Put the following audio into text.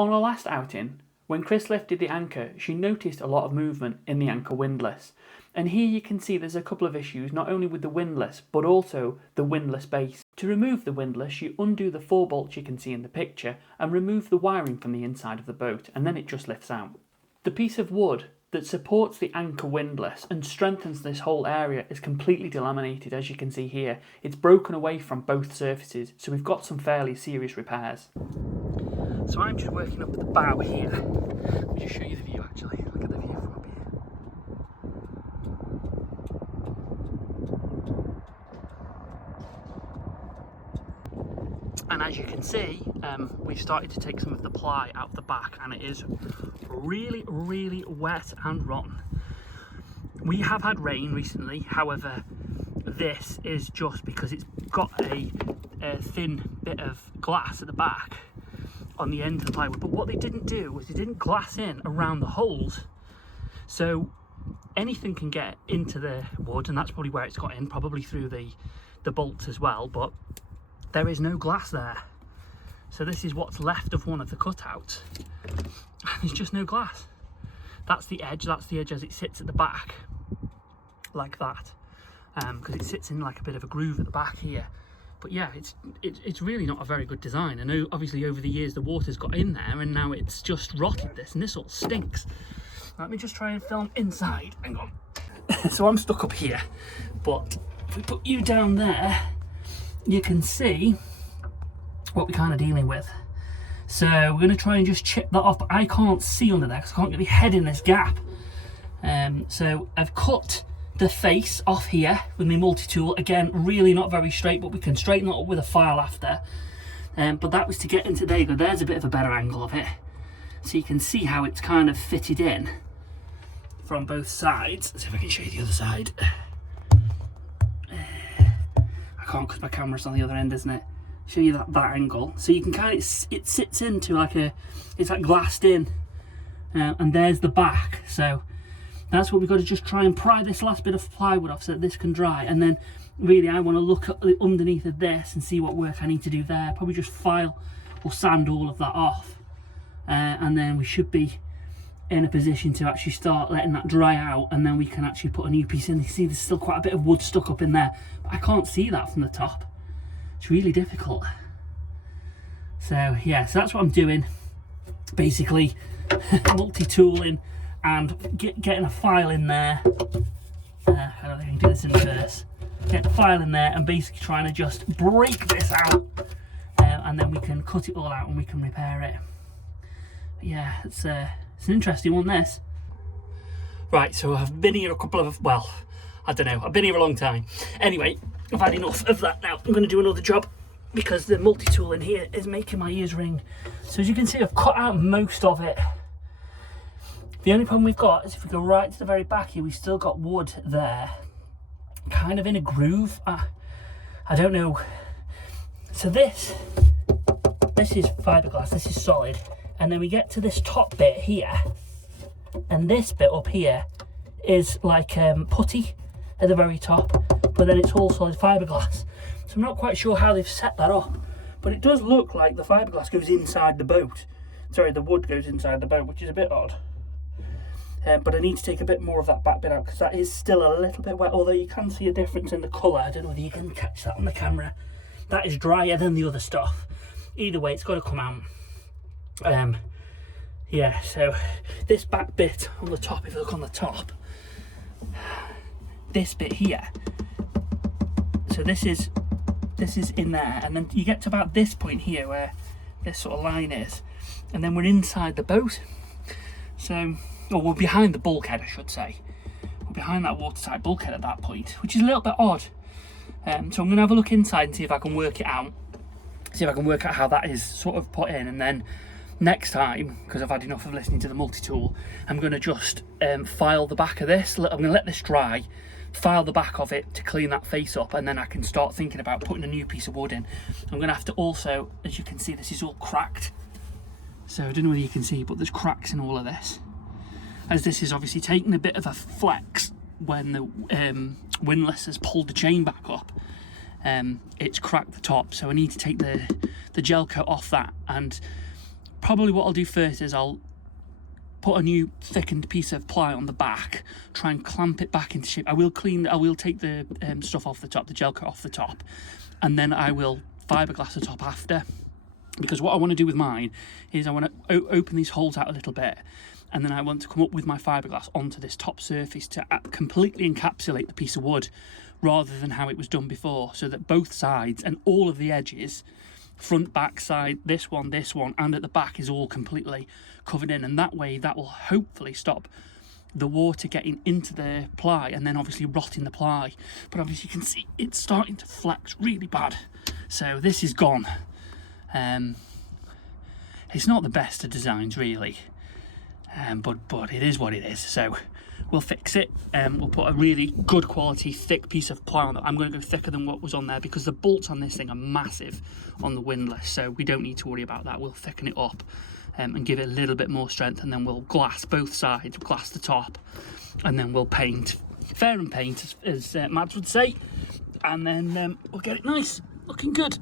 On our last outing, when Chris lifted the anchor, she noticed a lot of movement in the anchor windlass. And here you can see there's a couple of issues, not only with the windlass, but also the windlass base. To remove the windlass, you undo the 4 bolts you can see in the picture and remove the wiring from the inside of the boat, and then it just lifts out. The piece of wood that supports the anchor windlass and strengthens this whole area is completely delaminated, as you can see here. It's broken away from both surfaces, so we've got some fairly serious repairs. So I'm just working up at the bow here. Let me just show you the view actually. Look at the view from up here. And as you can see, we've started to take some of the ply out the back, and it is really, really wet and rotten. We have had rain recently, however, this is just because it's got a thin bit of glass at the back on the end of the plywood. But what they didn't do was they didn't glass in around the holes, so anything can get into the wood, and that's probably where it's got in, probably through the bolts as well, but there is no glass there. So this is what's left of one of the cutouts. There's just no glass. That's the edge as it sits at the back, like that, because it sits in like a bit of a groove at the back here. But yeah, it's really not a very good design. I know obviously over the years the water's got in there and now it's just rotted this, and this all stinks. Let me just try and film inside. Hang on. So I'm stuck up here, but if we put you down there, you can see what we're kind of dealing with. So we're going to try and just chip that off, but I can't see under there because I can't get my head in this gap. So I've cut the face off here with my multi-tool. Again, really not very straight, but we can straighten it up with a file after. But that was to get into, there you go, there's a bit of a better angle of it. So you can see how it's kind of fitted in from both sides. Let's see if I can show you the other side. I can't because my camera's on the other end, isn't it? Show you that angle. So you can kind of, it sits into like it's like glassed in. And there's the back. So that's what we've got to just try and pry this last bit of plywood off so that this can dry. And then really I want to look at underneath of this and see what work I need to do there. Probably just file or sand all of that off. And then we should be in a position to actually start letting that dry out, and then we can actually put a new piece in. You see there's still quite a bit of wood stuck up in there, but I can't see that from the top. It's really difficult. So yeah, so that's what I'm doing. Basically multi-tooling and getting a file in there. I don't think I can do this in reverse. Get the file in there and basically trying to just break this out, and then we can cut it all out and we can repair it. But yeah, it's an interesting one, this. Right, so I've been here a couple of, well, I don't know, I've been here a long time. Anyway, I've had enough of that now. I'm going to do another job because the multi-tool in here is making my ears ring. So as you can see, I've cut out most of it. The only problem we've got is if we go right to the very back here, we've still got wood there, kind of in a groove. I don't know. So this is fiberglass, this is solid. And then we get to this top bit here, and this bit up here is like putty at the very top, but then it's all solid fiberglass. So I'm not quite sure how they've set that up, but it does look like the fiberglass goes inside the boat. Sorry, the wood goes inside the boat, which is a bit odd. But I need to take a bit more of that back bit out because that is still a little bit wet, although you can see a difference in the colour. I don't know whether you can catch that on the camera. That is drier than the other stuff. Either way, it's got to come out. Yeah, so this back bit on the top, if you look on the top, this bit here, so this is in there, and then you get to about this point here where this sort of line is, and then we're inside the boat. So, or we're behind the bulkhead, I should say. We're behind that watertight bulkhead at that point, which is a little bit odd. So I'm going to have a look inside and see if I can work it out. See if I can work out how that is sort of put in, and then next time, because I've had enough of listening to the multi-tool, I'm going to just file the back of this. I'm going to let this dry, file the back of it to clean that face up, and then I can start thinking about putting a new piece of wood in. I'm going to have to also, as you can see, this is all cracked. So I don't know whether you can see, but there's cracks in all of this. As this is obviously taking a bit of a flex when the windlass has pulled the chain back up. It's cracked the top, so I need to take the gel coat off that and probably what I'll do first is I'll put a new thickened piece of ply on the back, try and clamp it back into shape. I will take the stuff off the top, the gel coat off the top, and then I will fiberglass the top after. Because what I want to do with mine is I want to open these holes out a little bit, and then I want to come up with my fiberglass onto this top surface to completely encapsulate the piece of wood, rather than how it was done before, so that both sides and all of the edges, front, back, side, this one, and at the back is all completely covered in, and that way that will hopefully stop the water getting into the ply and then obviously rotting the ply. But obviously you can see it's starting to flex really bad, so this is gone. It's not the best of designs really, but it is what it is, so we'll fix it. We'll put a really good quality thick piece of ply on that. I'm going to go thicker than what was on there because the bolts on this thing are massive on the Windlass, so we don't need to worry about that. We'll thicken it up and give it a little bit more strength, and then we'll glass both sides, glass the top, and then we'll paint, fair and paint as Mads would say, and then we'll get it nice, looking good.